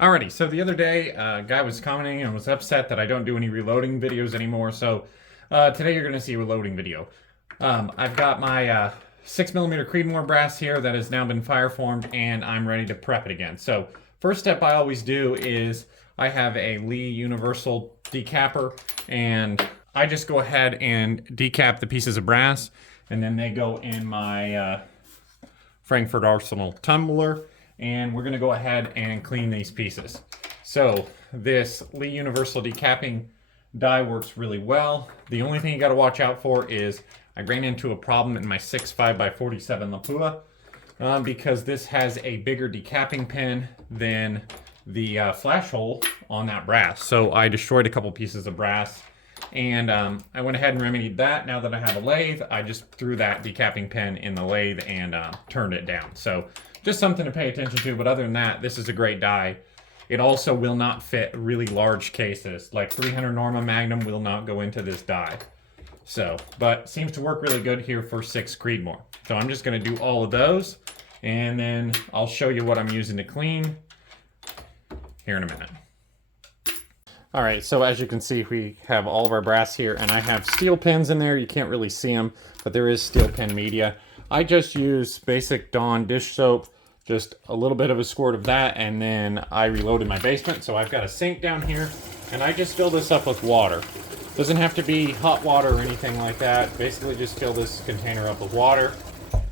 Alrighty, so the other day, a guy was commenting and was upset that I don't do any reloading videos anymore, so today you're going to see a reloading video. I've got my 6mm Creedmoor brass here that has now been fire formed, and I'm ready to prep it again. So first step I always do is I have a Lee Universal decapper, and I just go ahead and decap the pieces of brass, and then they go in my Frankfurt Arsenal tumbler, and we're going to go ahead and clean these pieces. So this Lee Universal decapping die works really well. The only thing you got to watch out for is I ran into a problem in my 6.5x47 Lapua because this has a bigger decapping pin than the flash hole on that brass. So I destroyed a couple pieces of brass, and I went ahead and remedied that. Now that I have a lathe, I just threw that decapping pin in the lathe and turned it down. So just something to pay attention to, but other than that, this is a great die. It also will not fit really large cases. Like 300 Norma Magnum will not go into this die. So, but seems to work really good here for 6 Creedmoor. So I'm just gonna do all of those, and then I'll show you what I'm using to clean here in a minute. All right, so as you can see, we have all of our brass here, and I have steel pins in there. You can't really see them, but there is steel pin media. I just use basic Dawn dish soap, just a little bit of a squirt of that, and then I reloaded my basement. So I've got a sink down here, and I just fill this up with water. Doesn't have to be hot water or anything like that. Basically just fill this container up with water.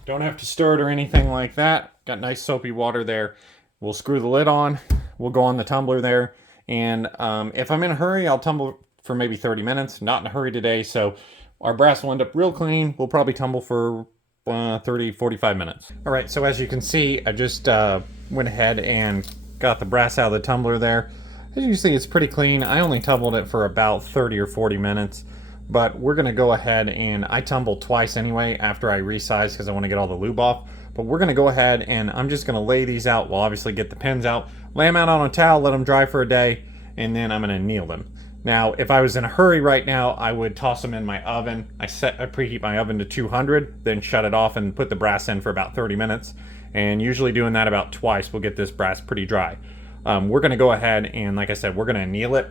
Don't have to stir it or anything like that. Got nice soapy water there. We'll screw the lid on. We'll go on the tumbler there. And if I'm in a hurry, I'll tumble for maybe 30 minutes. Not in a hurry today, so our brass will end up real clean. We'll probably tumble for 30-45 minutes. All right, so as you can see, I just went ahead and got the brass out of the tumbler there. As you see, it's pretty clean. I only tumbled it for about 30 or 40 minutes, but we're gonna go ahead, and I tumbled twice anyway after I resized because I want to get all the lube off. But we're gonna go ahead and I'm just gonna lay these out. We'll obviously get the pins out, lay them out on a towel, let them dry for a day, and then I'm gonna anneal them. Now, if I was in a hurry right now, I would toss them in my oven. I preheat my oven to 200, then shut it off and put the brass in for about 30 minutes. And usually doing that about twice will get this brass pretty dry. We're gonna go ahead and, like I said, we're gonna anneal it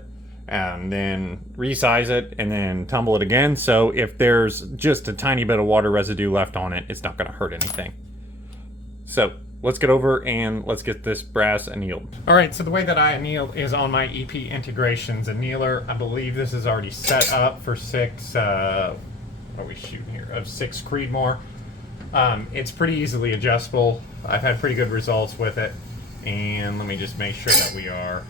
and then resize it and then tumble it again. So if there's just a tiny bit of water residue left on it, it's not gonna hurt anything. So let's get over and let's get this brass annealed. All right, so the way that I anneal is on my EP Integrations annealer. I believe this is already set up for 6, what are we shooting here, of 6 Creedmoor. It's pretty easily adjustable. I've had pretty good results with it. And let me just make sure that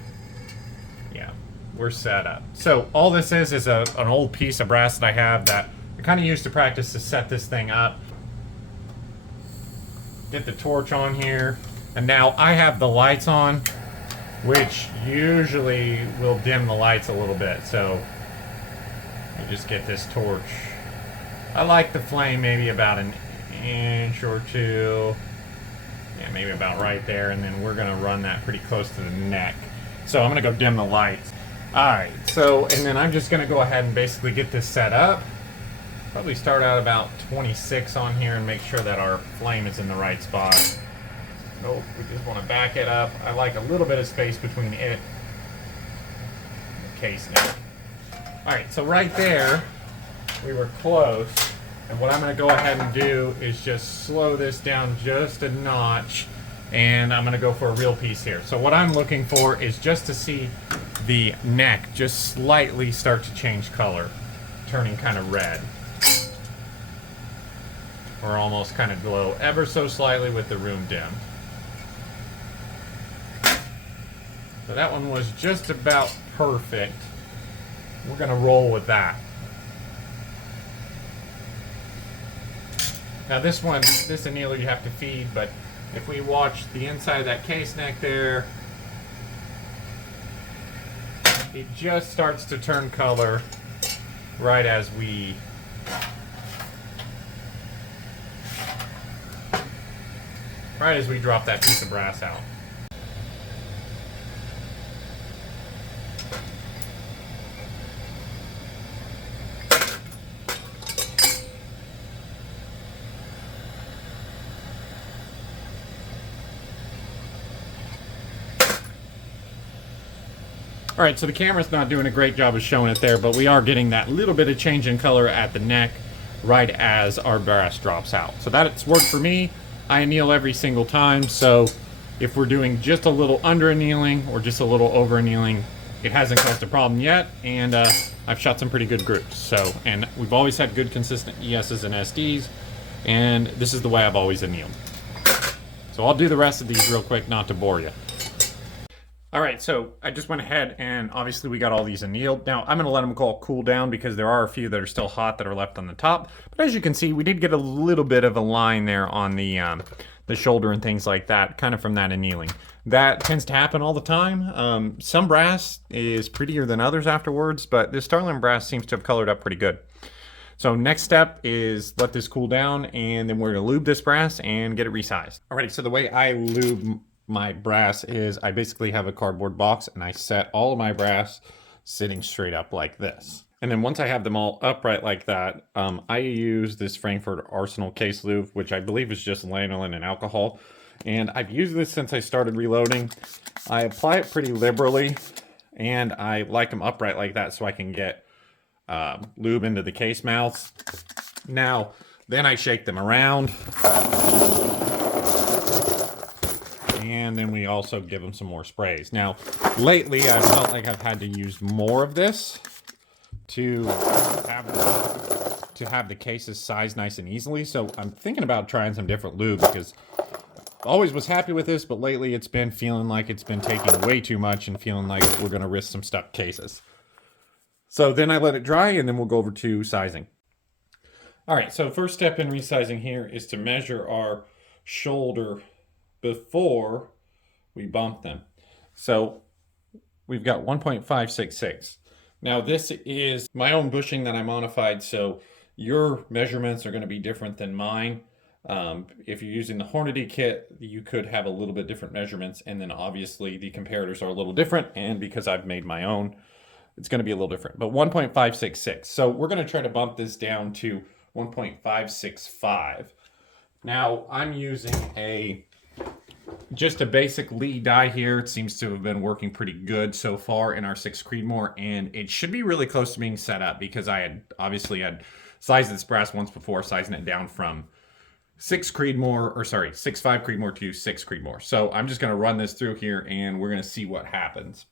we're set up. So all this is an old piece of brass that I have that I kind of used to practice to set this thing up. Get the torch on here, and now I have the lights on, which usually will dim the lights a little bit. So you just get this torch. I like the flame maybe about an inch or two. Yeah, maybe about right there, and then we're gonna run that pretty close to the neck. So I'm gonna go dim the lights. All right, so, and then I'm just gonna go ahead and basically get this set up. Probably start out about 26 on here and make sure that our flame is in the right spot. Nope, we just want to back it up. I like a little bit of space between it and the case now. Alright, so right there, we were close. And what I'm going to go ahead and do is just slow this down just a notch. And I'm going to go for a real piece here. So what I'm looking for is just to see the neck just slightly start to change color, turning kind of red. Or almost kind of glow ever so slightly with the room dim. So that one was just about perfect. We're gonna roll with that. Now this one, this annealer you have to feed, but if we watch the inside of that case neck there, it just starts to turn color right as we drop that piece of brass out. All right, so the camera's not doing a great job of showing it there, but we are getting that little bit of change in color at the neck right as our brass drops out. So that's worked for me. I anneal every single time, so if we're doing just a little under annealing or just a little over annealing, it hasn't caused a problem yet, and I've shot some pretty good groups. So, and we've always had good consistent ESs and SDs, and this is the way I've always annealed. So I'll do the rest of these real quick, not to bore you. All right, so I just went ahead and obviously we got all these annealed. Now I'm gonna let them cool down because there are a few that are still hot that are left on the top. But as you can see, we did get a little bit of a line there on the shoulder and things like that, kind of from that annealing. That tends to happen all the time. Some brass is prettier than others afterwards, but this Starling brass seems to have colored up pretty good. So next step is let this cool down, and then we're gonna lube this brass and get it resized. Alrighty, so the way I lube my brass is I basically have a cardboard box and I set all of my brass sitting straight up like this. And then once I have them all upright like that, I use this Frankfurt Arsenal case lube, which I believe is just lanolin and alcohol. And I've used this since I started reloading. I apply it pretty liberally, and I like them upright like that so I can get lube into the case mouths. Now, then I shake them around. And then we also give them some more sprays. Now, lately I've felt like I've had to use more of this to have the cases sized nice and easily. So I'm thinking about trying some different lube because I always was happy with this, but lately it's been feeling like it's been taking way too much and feeling like we're gonna risk some stuck cases. So then I let it dry, and then we'll go over to sizing. All right, so first step in resizing here is to measure our shoulder before we bump them. So we've got 1.566. Now this is my own bushing that I modified, so your measurements are gonna be different than mine. If you're using the Hornady kit, you could have a little bit different measurements, and then obviously the comparators are a little different, and because I've made my own, it's going to be a little different, but 1.566. So we're going to try to bump this down to 1.565. Now I'm using just a basic Lee die here. It seems to have been working pretty good so far in our 6 Creedmoor, and it should be really close to being set up because I had obviously had sized this brass once before, sizing it down from 6 Creedmoor, or sorry, 6.5 Creedmoor to 6 Creedmoor. So I'm just going to run this through here and we're going to see what happens.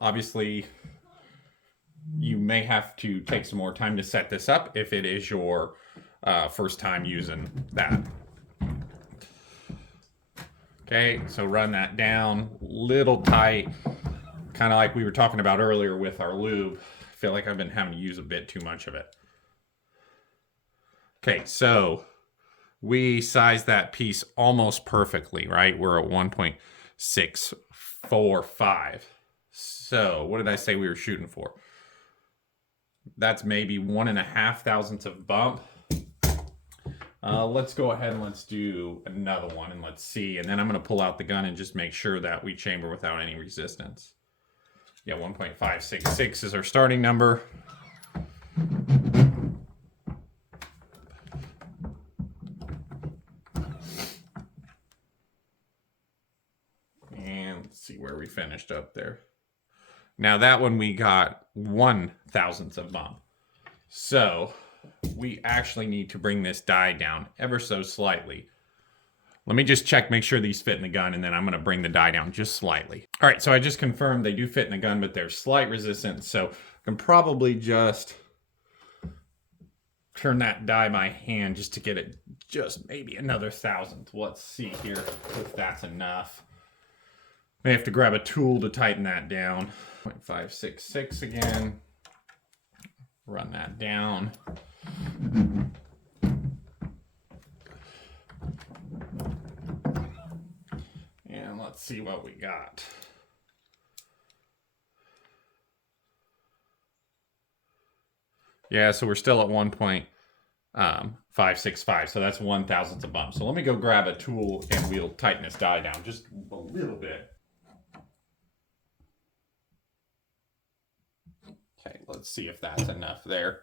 Obviously, you may have to take some more time to set this up if it is your first time using that. Okay, so run that down, little tight, kind of like we were talking about earlier with our lube. I feel like I've been having to use a bit too much of it. Okay, so we sized that piece almost perfectly, right? We're at 1.645. So what did I say we were shooting for? That's maybe 1.5 thousandths of bump. Let's go ahead and let's do another one and let's see. And then I'm going to pull out the gun and just make sure that we chamber without any resistance. Yeah, 1.566 is our starting number. And let's see where we finished up there. Now that one we got 1 thousandth of bump. So we actually need to bring this die down ever so slightly. Let me just check, make sure these fit in the gun, and then I'm gonna bring the die down just slightly. All right, so I just confirmed they do fit in the gun, but there's slight resistance. So I can probably just turn that die by hand just to get it just maybe another thousandth. Let's see here if that's enough. May have to grab a tool to tighten that down. 0.566 again. Run that down. And let's see what we got. Yeah, so we're still at 1.565, so that's 1 thousandth of bump. So let me go grab a tool and we'll tighten this die down just a little bit. Okay, let's see if that's enough there.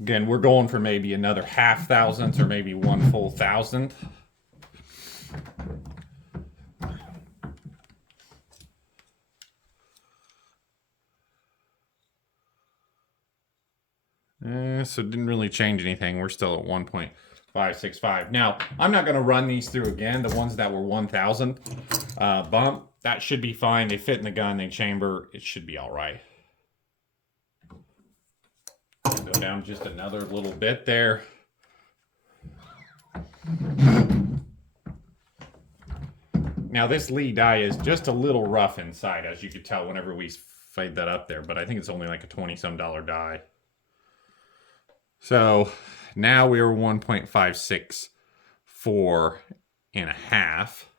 Again, we're going for maybe another 0.5 thousandths or maybe 1 full thousandth. so it didn't really change anything. We're still at 1.565. Now, I'm not going to run these through again. The ones that were 1,000 bump, that should be fine. They fit in the gun, they chamber. It should be all right. Go down just another little bit there. Now this Lee die is just a little rough inside, as you could tell whenever we fade that up there, but I think it's only like a $20-some die. So now we're 1.564 and a half,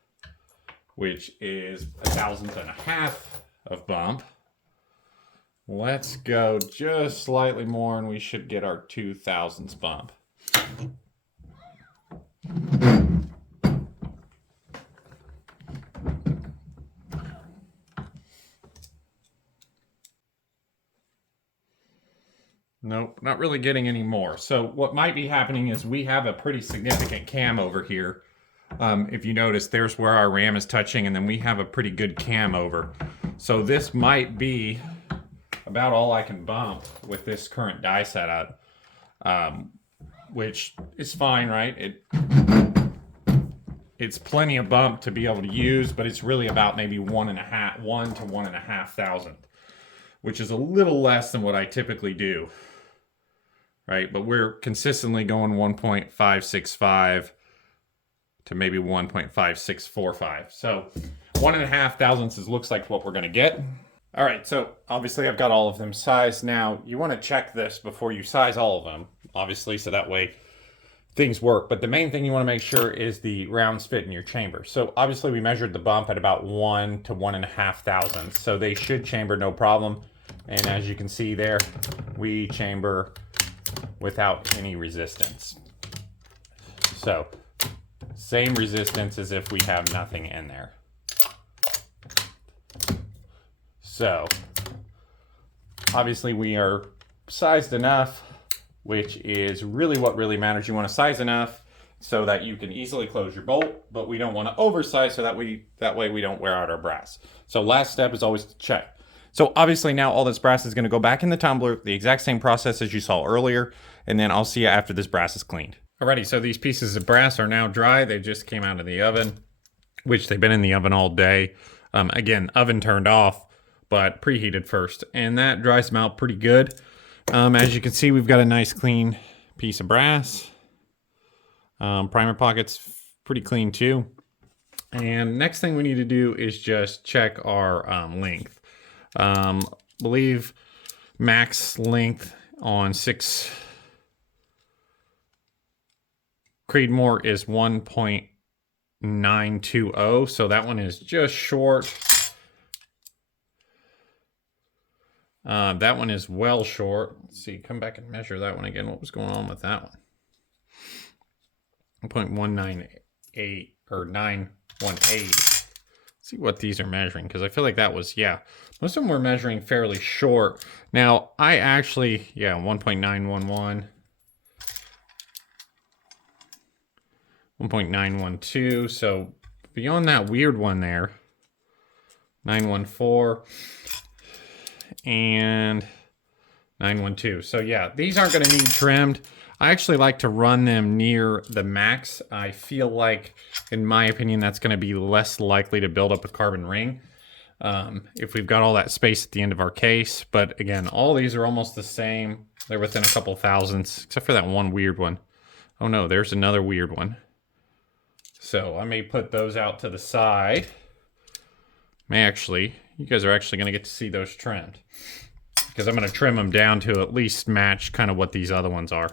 which is 1,000th and a half of bump. Let's go just slightly more and we should get our 2,000ths bump. Nope, not really getting any more. So what might be happening is we have a pretty significant cam over here. If you notice, there's where our ram is touching, and then we have a pretty good cam over. So this might be about all I can bump with this current die setup, which is fine, right? It's plenty of bump to be able to use, but it's really about maybe 1 to 1.5 thousandth, which is a little less than what I typically do. Right, but we're consistently going 1.565 to maybe 1.5645. So 1.5 thousandths looks like what we're gonna get. All right, so obviously I've got all of them sized. Now you wanna check this before you size all of them, obviously, so that way things work. But the main thing you wanna make sure is the rounds fit in your chamber. So obviously we measured the bump at about 1 to 1.5 thousandths. So they should chamber no problem. And as you can see there, we chamber without any resistance. So same resistance as if we have nothing in there. So obviously we are sized enough, which is really what really matters. You want to size enough so that you can easily close your bolt, but we don't want to oversize so that way we don't wear out our brass. So last step is always to check. So obviously now all this brass is going to go back in the tumbler, the exact same process as you saw earlier, and then I'll see you after this brass is cleaned. Alrighty, so these pieces of brass are now dry. They just came out of the oven, which they've been in the oven all day. Again, oven turned off, but preheated first, and that dries them out pretty good. As you can see, we've got a nice clean piece of brass. Primer pocket's pretty clean too. And next thing we need to do is just check our length. Believe max length on 6 Creedmoor is 1.920, so that one is just short. That one is well short. Let's see, come back and measure that one again. What was going on with that one? 1.198 or 918. See what these are measuring, because I feel like that was, yeah, most of them were measuring fairly short. Now I actually, yeah, 1.911, 1.912. So beyond that weird one there, 914 and 912. So yeah, these aren't going to need trimmed. I actually like to run them near the max. I feel like, in my opinion, that's going to be less likely to build up a carbon ring if we've got all that space at the end of our case. But again, all these are almost the same. They're within a couple thousandths, except for that one weird one. Oh no, there's another weird one. So I may put those out to the side. You guys are actually going to get to see those trimmed, because I'm going to trim them down to at least match kind of what these other ones are.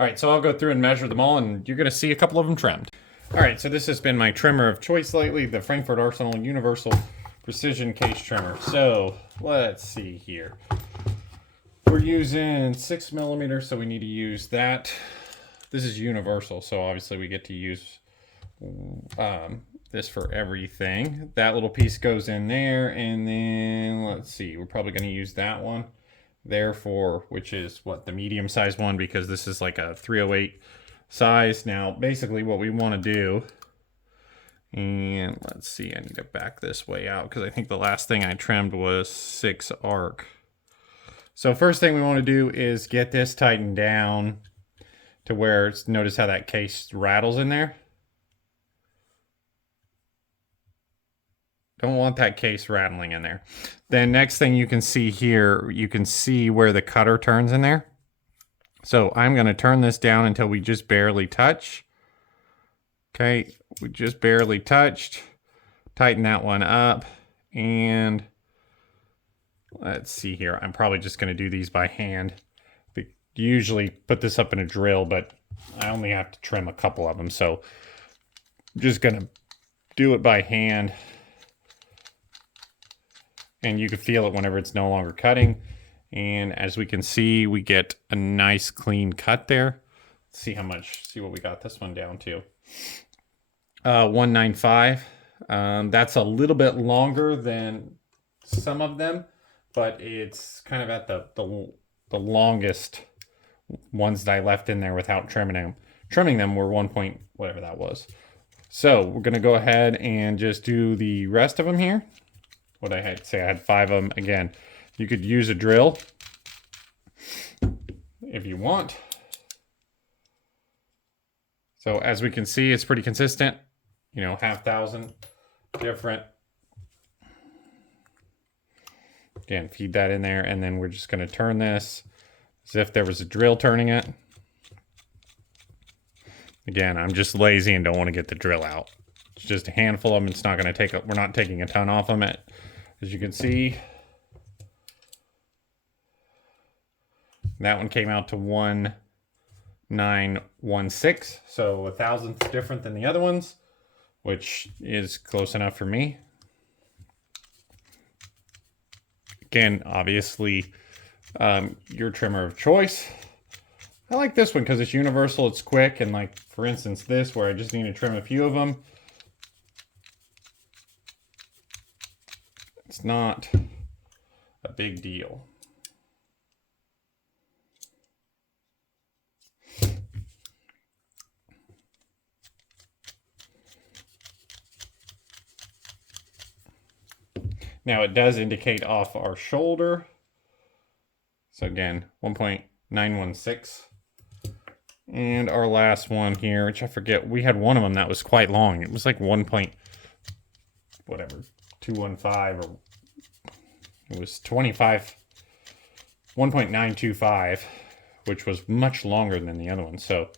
All right, so I'll go through and measure them all, and you're going to see a couple of them trimmed. All right, so this has been my trimmer of choice lately, the Frankfurt Arsenal Universal Precision Case Trimmer. So let's see here. We're using 6mm, so we need to use that. This is universal, so obviously we get to use this for everything. That little piece goes in there, and then let's see, we're probably going to use that one there for, which is what, the medium size one, because this is like a 308 size. Now basically what we want to do, and let's see, I need to back this way out because I think the last thing I trimmed was 6 arc. So first thing we want to do is get this tightened down to where, notice how that case rattles in there. Don't want that case rattling in there. Then next thing you can see here, you can see where the cutter turns in there. So I'm going to turn this down until we just barely touch. Okay, we just barely touched. Tighten that one up. And let's see here. I'm probably just going to do these by hand. We usually put this up in a drill, but I only have to trim a couple of them. So I'm just going to do it by hand. And you can feel it whenever it's no longer cutting. And as we can see, we get a nice clean cut there. Let's see how much, see what we got this one down to. 195. That's a little bit longer than some of them, but it's kind of at the longest ones that I left in there without trimming them. Trimming them were 1 point, whatever that was. So we're gonna go ahead and just do the rest of them here. What I had say, I had 5 of them. Again, you could use a drill if you want. So as we can see, it's pretty consistent. You know, 1/2,000 different. Again, feed that in there, and then we're just going to turn this as if there was a drill turning it. Again, I'm just lazy and don't want to get the drill out. It's just a handful of them. It's not going to take, we're not taking a ton off them. As you can see, that one came out to 1916, so 1,000th different than the other ones, which is close enough for me. Again, obviously, your trimmer of choice. I like this one because it's universal, it's quick, and like, for instance, this, where I just need to trim a few of them, it's not a big deal. Now it does indicate off our shoulder. So again, 1.916. And our last one here, which I forget, we had one of them that was quite long. It was like 215, or it was 25, 1.925, which was much longer than the other one. So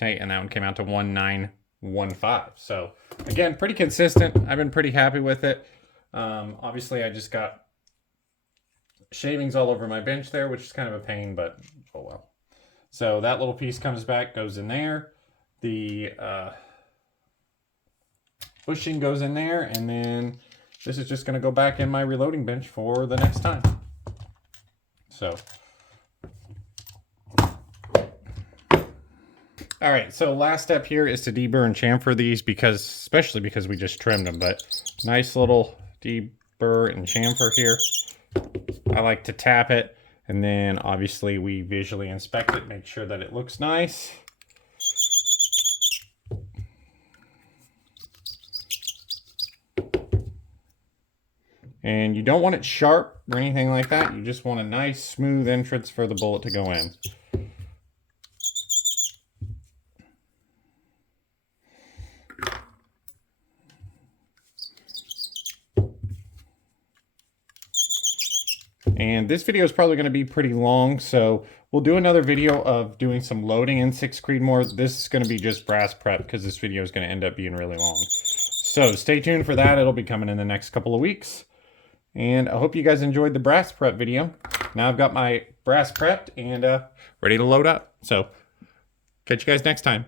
okay, and that one came out to 1915. So again, pretty consistent. I've been pretty happy with it. Obviously, I just got shavings all over my bench there, which is kind of a pain, but oh well. So that little piece comes back, goes in there. The bushing goes in there, and then this is just going to go back in my reloading bench for the next time. So all right, so last step here is to deburr and chamfer these, because, especially because we just trimmed them, but nice little deburr and chamfer here. I like to tap it, and then obviously we visually inspect it, make sure that it looks nice. And you don't want it sharp or anything like that. You just want a nice smooth entrance for the bullet to go in. And this video is probably going to be pretty long, so we'll do another video of doing some loading in 6 Creedmoor. This is going to be just brass prep because this video is going to end up being really long. So stay tuned for that. It'll be coming in the next couple of weeks. And I hope you guys enjoyed the brass prep video. Now I've got my brass prepped and ready to load up. So catch you guys next time.